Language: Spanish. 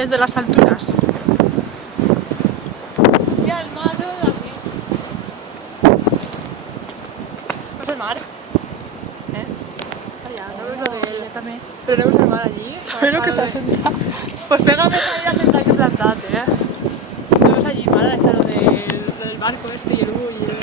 desde las alturas. Mira el mar de aquí. ¿No es el mar? Allá, no ves lo de él. También. Pero no ves el mar allí. Pero que está sentada. Pues pégame esa idea sentada que plantarte, No ves allí, Mara, está lo del barco este y el U y el